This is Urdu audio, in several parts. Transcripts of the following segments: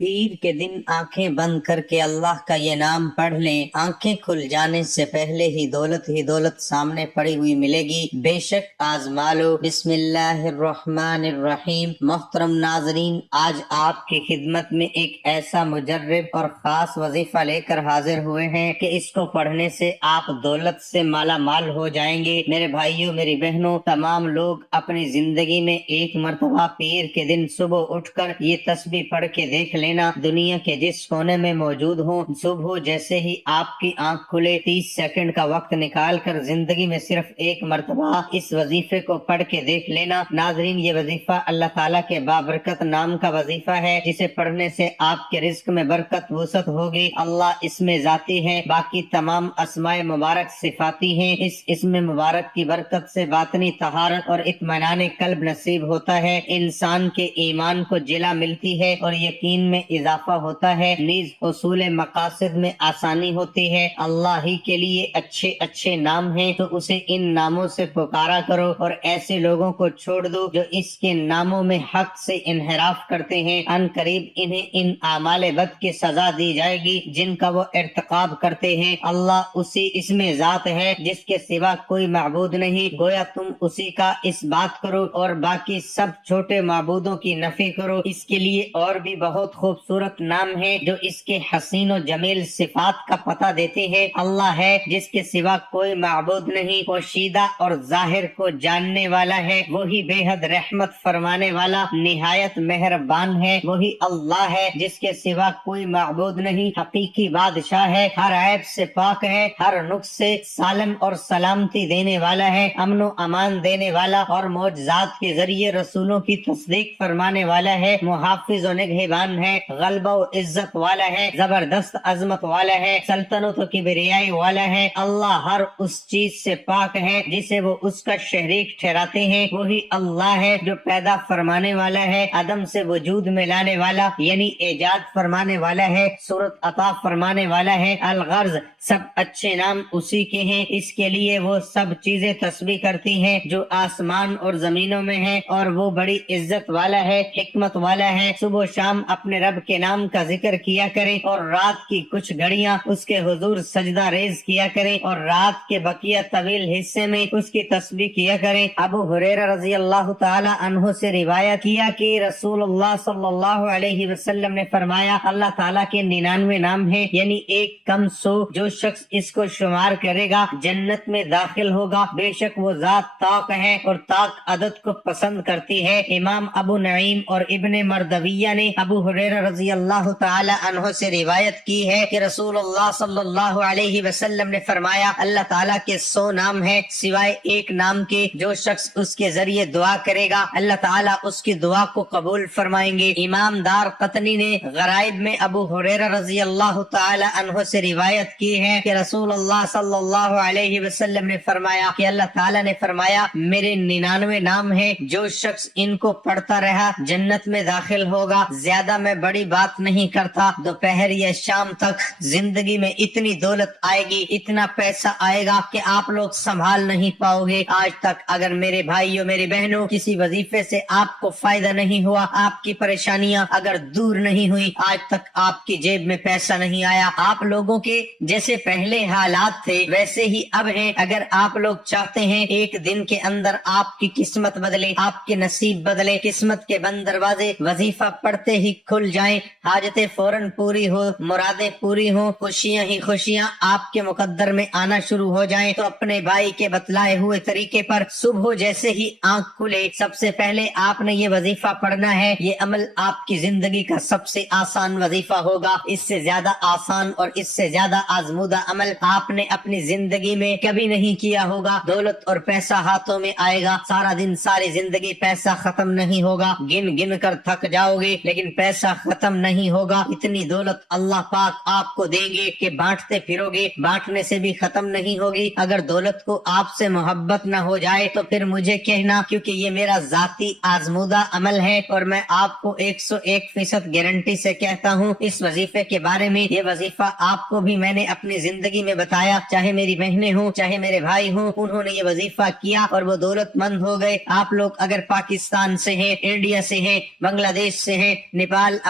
پیر کے دن آنکھیں بند کر کے اللہ کا یہ نام پڑھ لیں، آنکھیں کھل جانے سے پہلے ہی دولت سامنے پڑی ہوئی ملے گی۔ بے شک آزما لو۔ بسم اللہ الرحمن الرحیم۔ محترم ناظرین، آج آپ کی خدمت میں ایک ایسا مجرب اور خاص وظیفہ لے کر حاضر ہوئے ہیں کہ اس کو پڑھنے سے آپ دولت سے مالا مال ہو جائیں گے۔ میرے بھائیوں، میری بہنوں، تمام لوگ اپنی زندگی میں ایک مرتبہ پیر کے دن صبح اٹھ کر یہ تسبیح پڑھ کے دیکھ لینا۔ دنیا کے جس کونے میں موجود ہوں، صبح جیسے ہی آپ کی آنکھ کھلے 30 سیکنڈ کا وقت نکال کر زندگی میں صرف ایک مرتبہ اس وظیفے کو پڑھ کے دیکھ لینا۔ ناظرین، یہ وظیفہ اللہ تعالیٰ کے بابرکت نام کا وظیفہ ہے، جسے پڑھنے سے آپ کے رزق میں برکت وسعت ہوگی۔ اللہ اس میں ذاتی ہے، باقی تمام اسماء مبارک صفاتی ہیں۔ اس اسم مبارک کی برکت سے باطنی طہارت اور اطمینان قلب نصیب ہوتا ہے، انسان کے ایمان کو جلا ملتی ہے اور یقین میں اضافہ ہوتا ہے، نیز حصول مقاصد میں آسانی ہوتی ہے۔ اللہ ہی کے لیے اچھے اچھے نام ہیں، تو اسے ان ناموں سے پکارا کرو اور ایسے لوگوں کو چھوڑ دو جو اس کے ناموں میں حق سے انحراف کرتے ہیں۔ ان قریب انہیں ان اعمال بد کی سزا دی جائے گی جن کا وہ ارتکاب کرتے ہیں۔ اللہ اسی اسم ذات ہے جس کے سوا کوئی معبود نہیں، گویا تم اسی کا اس بات کرو اور باقی سب چھوٹے معبودوں کی نفی کرو۔ اس کے لیے اور بھی بہت خوبصورت نام ہیں جو اس کے حسین و جمیل صفات کا پتہ دیتے ہیں۔ اللہ ہے جس کے سوا کوئی معبود نہیں، پوشیدہ اور ظاہر کو جاننے والا ہے، وہی بے حد رحمت فرمانے والا نہایت مہربان ہے۔ وہی اللہ ہے جس کے سوا کوئی معبود نہیں، حقیقی بادشاہ ہے، ہر عیب سے پاک ہے، ہر نقص سے سالم اور سلامتی دینے والا ہے، امن و امان دینے والا اور معجزات کے ذریعے رسولوں کی تصدیق فرمانے والا ہے، محافظ و نگہبان ہے، غلبہ و عزت والا ہے، زبردست عظمت والا ہے، سلطنت و کبریائی والا ہے۔ اللہ ہر اس چیز سے پاک ہے جسے وہ اس کا شریک ٹھہراتے ہیں۔ وہی اللہ ہے جو پیدا فرمانے والا ہے، عدم سے وجود میں لانے والا یعنی ایجاد فرمانے والا ہے، صورت عطا فرمانے والا ہے۔ الغرض سب اچھے نام اسی کے ہیں، اس کے لیے وہ سب چیزیں تسبیح کرتی ہیں جو آسمان اور زمینوں میں ہیں، اور وہ بڑی عزت والا ہے، حکمت والا ہے۔ صبح و شام اپنے رب کے نام کا ذکر کیا کریں اور رات کی کچھ گھڑیاں اس کے حضور سجدہ ریز کیا کریں اور رات کے بقیہ طویل حصے میں اس کی تسبیح کیا کریں۔ ابو ہریرہ رضی اللہ تعالی عنہ سے روایت کیا کہ رسول اللہ صلی اللہ علیہ وسلم نے فرمایا، اللہ تعالیٰ کے 99 نام ہیں، یعنی ایک کم 100، جو شخص اس کو شمار کرے گا جنت میں داخل ہوگا۔ بے شک وہ ذات طاق ہے اور طاق عدد کو پسند کرتی ہے۔ امام ابو نعیم اور ابن مردویہ نے ابو ہریرہ رضی اللہ تعالی عنہ سے روایت کی ہے کہ رسول اللہ صلی اللہ علیہ وسلم نے فرمایا، اللہ تعالیٰ کے 100 نام ہیں سوائے ایک نام کے، جو شخص اس کے ذریعے دعا کرے گا اللہ تعالیٰ اس کی دعا کو قبول فرمائیں گے۔ امام دار قطنی نے غرائب میں ابو ہریرہ رضی اللہ تعالی عنہ سے روایت کی ہے کہ رسول اللہ صلی اللہ علیہ وسلم نے فرمایا کہ اللہ تعالیٰ نے فرمایا، میرے 99 نام ہیں، جو شخص ان کو پڑھتا رہا جنت میں داخل ہوگا۔ زیادہ میں بڑی بات نہیں کرتا، دوپہر یا شام تک زندگی میں اتنی دولت آئے گی، اتنا پیسہ آئے گا کہ آپ لوگ سنبھال نہیں پاؤ گے۔ آج تک اگر میرے بھائیوں، میری بہنوں، کسی وظیفے سے آپ کو فائدہ نہیں ہوا، آپ کی پریشانیاں اگر دور نہیں ہوئی، آج تک آپ کی جیب میں پیسہ نہیں آیا، آپ لوگوں کے جیسے پہلے حالات تھے ویسے ہی اب ہیں۔ اگر آپ لوگ چاہتے ہیں ایک دن کے اندر آپ کی قسمت بدلے، آپ کے نصیب بدلے، قسمت کے بند دروازے وظیفہ پڑھتے ہی کھل جائیں، حاجتیں فوراً پوری ہو، مرادیں پوری ہوں، خوشیاں ہی خوشیاں آپ کے مقدر میں آنا شروع ہو جائیں، تو اپنے بھائی کے بتلائے ہوئے طریقے پر صبح جیسے ہی آنکھ کھلے سب سے پہلے آپ نے یہ وظیفہ پڑھنا ہے۔ یہ عمل آپ کی زندگی کا سب سے آسان وظیفہ ہوگا۔ اس سے زیادہ آسان اور اس سے زیادہ آزمودہ عمل آپ نے اپنی زندگی میں کبھی نہیں کیا ہوگا۔ دولت اور پیسہ ہاتھوں میں آئے گا، سارا دن ساری زندگی پیسہ ختم نہیں ہوگا، گن گن کر تھک جاؤ گے لیکن پیسہ ختم نہیں ہوگا۔ اتنی دولت اللہ پاک آپ کو دیں گے کہ بانٹتے پھرو گے، بانٹنے سے بھی ختم نہیں ہوگی۔ اگر دولت کو آپ سے محبت نہ ہو جائے تو پھر مجھے کہنا، کیونکہ یہ میرا ذاتی آزمودہ عمل ہے اور میں آپ کو 101% گارنٹی سے کہتا ہوں اس وظیفے کے بارے میں۔ یہ وظیفہ آپ کو بھی میں نے اپنی زندگی میں بتایا، چاہے میری بہنیں ہوں چاہے میرے بھائی ہوں، انہوں نے یہ وظیفہ کیا اور وہ دولت مند ہو گئے۔ آپ لوگ اگر پاکستان سے ہیں، انڈیا سے ہیں، بنگلہ دیش سے ہیں، نیپال،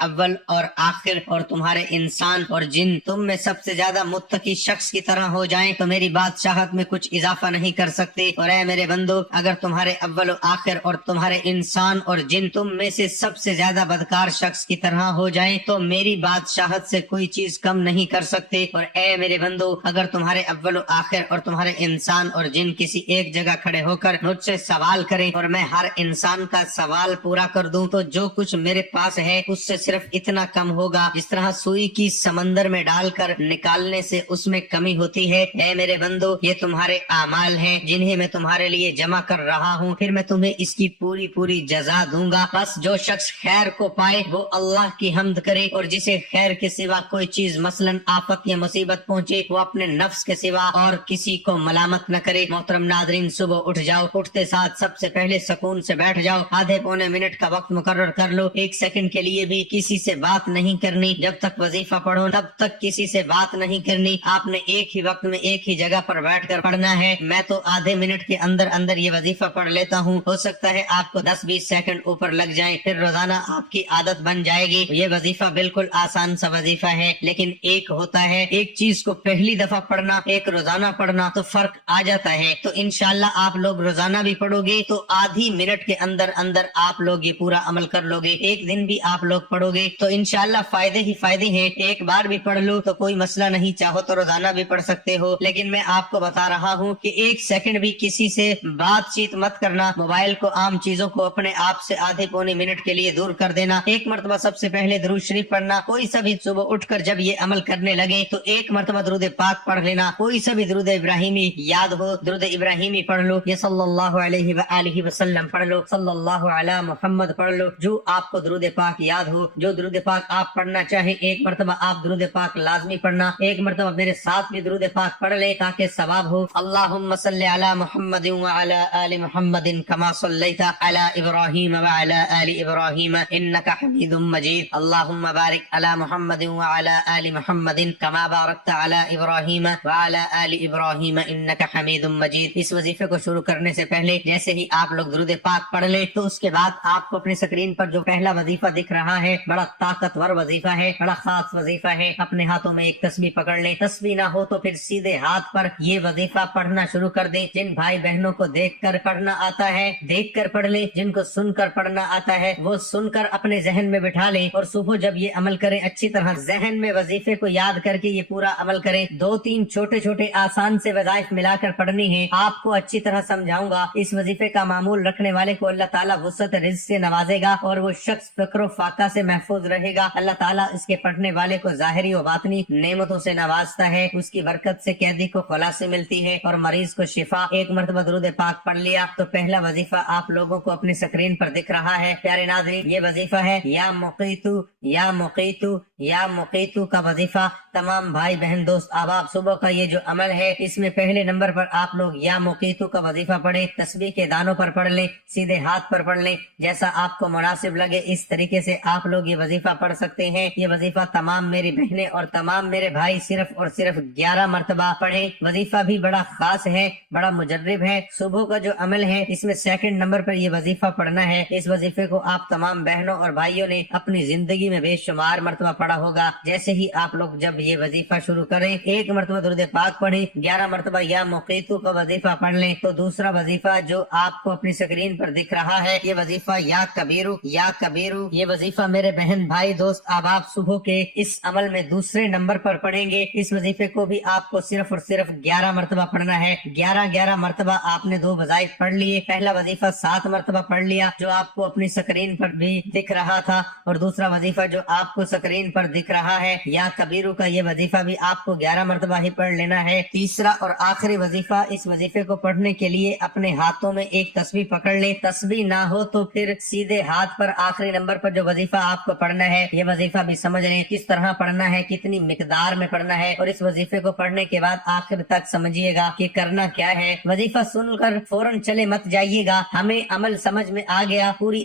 اول اور آخر اور تمہارے انسان اور جن تم میں سب سے زیادہ متقی شخص کی طرح ہو جائیں تو میری بادشاہت میں کچھ اضافہ نہیں کر سکتے۔ اور اے میرے بندو، اگر تمہارے اول و آخر اور تمہارے انسان اور جن تم میں سے سب سے زیادہ بدکار شخص کی طرح ہو جائیں تو میری بادشاہت سے کوئی چیز کم نہیں کر سکتے۔ اور اے میرے بندو، اگر تمہارے اول و آخر اور تمہارے انسان اور جن کسی ایک جگہ کھڑے ہو کر مجھ سے سوال کریں اور میں ہر انسان کا سوال پورا کر دوں تو جو کچھ میرے پاس ہے اس سے صرف اتنا کم ہوگا جس طرح سوئی کی سمندر میں ڈال کر نکالنے سے اس میں کمی ہوتی ہے۔ اے میرے بندو، یہ تمہارے اعمال ہیں جنہیں میں تمہارے لیے جمع کر رہا ہوں، پھر میں تمہیں اس کی پوری جزا دوں گا۔ بس جو شخص خیر کو پائے وہ اللہ کی حمد کرے، اور جسے خیر کے سوا کوئی چیز مثلا آفت یا مصیبت پہنچے وہ اپنے نفس کے سوا اور کسی کو ملامت نہ کرے۔ محترم ناظرین، صبح اٹھ جاؤ، اٹھتے ساتھ سب سے پہلے سکون سے بیٹھ جاؤ، آدھے پونے منٹ کا وقت مقرر کر لو، 1 سیکنڈ کے لیے بھی کسی سے بات نہیں کرنی، جب تک وظیفہ پڑھو تب تک کسی سے بات نہیں کرنی، آپ نے ایک ہی وقت میں ایک ہی جگہ پر بیٹھ کر پڑھنا ہے۔ میں تو آدھے منٹ کے اندر یہ وظیفہ پڑھ لیتا ہوں، ہو سکتا ہے آپ کو 10-20 سیکنڈ اوپر لگ جائیں، پھر روزانہ آپ کی عادت بن جائے گی۔ یہ وظیفہ بالکل آسان سا وظیفہ ہے، لیکن ایک ہوتا ہے ایک چیز کو پہلی دفعہ پڑھنا، ایک روزانہ پڑھنا، تو فرق آ جاتا ہے۔ تو انشاءاللہ آپ لوگ روزانہ بھی پڑھو گے تو آدھی منٹ کے اندر آپ لوگ یہ پورا عمل کر لو گے۔ ایک دن بھی آپ لوگ پڑھو گے تو انشاءاللہ فائدے ہی فائدے ہیں۔ ایک بار بھی پڑھ لو تو کوئی مسئلہ نہیں، چاہو تو روزانہ بھی پڑھ سکتے ہو، لیکن میں آپ کو بتا رہا ہوں کہ 1 سیکنڈ بھی کسی سے بات چیت مت کرنا، موبائل کو، عام چیزوں کو اپنے آپ سے آدھے پونے منٹ کے لیے دور کر دینا۔ ایک مرتبہ سب سے پہلے درود شریف پڑھنا، کوئی سا بھی صبح اٹھ کر جب یہ عمل کرنے لگے تو 1 مرتبہ درود پاک پڑھ لینا، کوئی سا بھی درود ابراہیمی یاد ہو درود ابراہیمی پڑھ لو، یا صلی اللہ علیہ وآلہ وسلم پڑھ لو، صلی اللہ علی محمد پڑھ لو، جو آپ کو درود پاک یاد ہو، جو درود پاک آپ پڑھنا چاہیں 1 مرتبہ آپ درود پاک لازمی پڑھنا۔ 1 مرتبہ میرے ساتھ بھی درود پاک پڑھ لیں تاکہ ثواب ہو۔ اللہم صلی علی محمد وعلی آل محمد کما صلیت علی ابراہیم وعلی آل ابراہیم انک حمید مجید۔ اللہم بارک علی محمد وعلی آل محمد کما بارکت علی ابراہیم وعلی آل ابراہیم انک حمید مجید۔ اس وظیفے کو شروع کرنے سے پہلے جیسے ہی آپ لوگ درود پاک پڑھ لیں تو اس کے بعد آپ کو اپنی اسکرین پر جو پہلا وظیفہ دکھ رہا ہے، بڑا طاقتور وظیفہ ہے، بڑا خاص وظیفہ ہے، اپنے ہاتھوں میں ایک تسبیح پکڑ لیں، تسبیح نہ ہو تو پھر سیدھے ہاتھ پر یہ وظیفہ پڑھنا شروع کر دیں۔ جن بھائی بہنوں کو دیکھ کر پڑھنا آتا ہے دیکھ کر پڑھ لیں، جن کو سن کر پڑھنا آتا ہے وہ سن کر اپنے ذہن میں بٹھا لیں، اور صبح جب یہ عمل کریں اچھی طرح ذہن میں وظیفے کو یاد کر کے یہ پورا عمل کریں۔ 2-3 چھوٹے آسان سے وظائف ملا کر پڑھنی ہیں، آپ کو اچھی طرح سمجھاؤں گا۔ اس وظیفے کا معمول رکھنے والے کو اللہ تعالیٰ وسعت رزق سے نوازے گا اور وہ شخص فقر و فاقہ سے محفوظ رہے گا۔ اللہ تعالیٰ اس کے پڑھنے والے کو ظاہری و باطنی نعمتوں سے نوازتا ہے، اس کی برکت سے قیدی کو خلاصی ملتی ہے اور مریض کو شفا۔ 1 مرتبہ درود پاک پڑھ لیا تو پہلا وظیفہ آپ لوگوں کو اپنی اسکرین پر دکھ رہا ہے۔ پیارے ناظرین، یہ وظیفہ ہے یا مقیتو یا مقیتو یا مقیتو کا وظیفہ۔ تمام بھائی بہن دوست احباب، صبح کا یہ جو عمل ہے اس میں پہلے نمبر پر آپ لوگ یا مقیتو کا وظیفہ پڑھیں، تسبیح کے دانوں پر پڑھ لیں، سیدھے ہاتھ پر پڑھ لیں، جیسا آپ کو مناسب لگے اس طریقے سے آپ لوگ یہ وظیفہ پڑھ سکتے ہیں۔ یہ وظیفہ تمام میری بہنیں اور تمام میرے بھائی صرف اور صرف 11 مرتبہ پڑھیں۔ وظیفہ بھی بڑا خاص ہے، بڑا مجرب ہے۔ صبح کا جو عمل ہے اس میں 2nd نمبر پر یہ وظیفہ پڑھنا ہے۔ اس وظیفے کو آپ تمام بہنوں اور بھائیوں نے اپنی زندگی میں بے شمار مرتبہ پڑھا ہوگا۔ جیسے ہی آپ لوگ جب یہ وظیفہ شروع کریں 1 مرتبہ درود پاک پڑھیں، 11 مرتبہ یا مقیتو کا وظیفہ پڑھ لیں، تو دوسرا وظیفہ جو آپ کو اپنی اسکرین پر دکھ رہا ہے یہ وظیفہ یا کبیرو یا کبیرو، یہ وظیفہ میرے بہن بھائی دوست احباب صبح کے اس عمل میں دوسرے نمبر پر پڑھیں گے۔ اس وظیفے کو بھی آپ کو صرف اور صرف 11 مرتبہ پڑھنا ہے۔ 11 مرتبہ آپ نے 2 وظائف پڑھ لیے۔ پہلا وظیفہ 7 مرتبہ پڑھ لیا جو آپ کو اپنی اسکرین پر بھی دکھ رہا تھا، اور دوسرا وظیفہ جو آپ کو اسکرین پر دکھ رہا ہے یا کبیرو کا، یہ وظیفہ بھی آپ کو 11 مرتبہ ہی پڑھ لینا ہے۔ تیسرا اور آخری وظیفہ، اس وظیفے کو پڑھنے کے لیے اپنے ہاتھوں میں ایک تسبیح پکڑ لیں، تسبیح نہ ہو تو پھر سیدھے ہاتھ پر آخری نمبر پر جو وظیفہ آپ کو پڑھنا ہے یہ وظیفہ بھی سمجھ لیں کس طرح پڑھنا ہے، کتنی مقدار میں پڑھنا ہے، اور اس وظیفے کو پڑھنے کے بعد آخر تک سمجھیے گا کہ کرنا کیا ہے۔ وظیفہ سن کر فوراً چلے مت جائیے گا، ہمیں عمل سمجھ میں آ گیا، پوری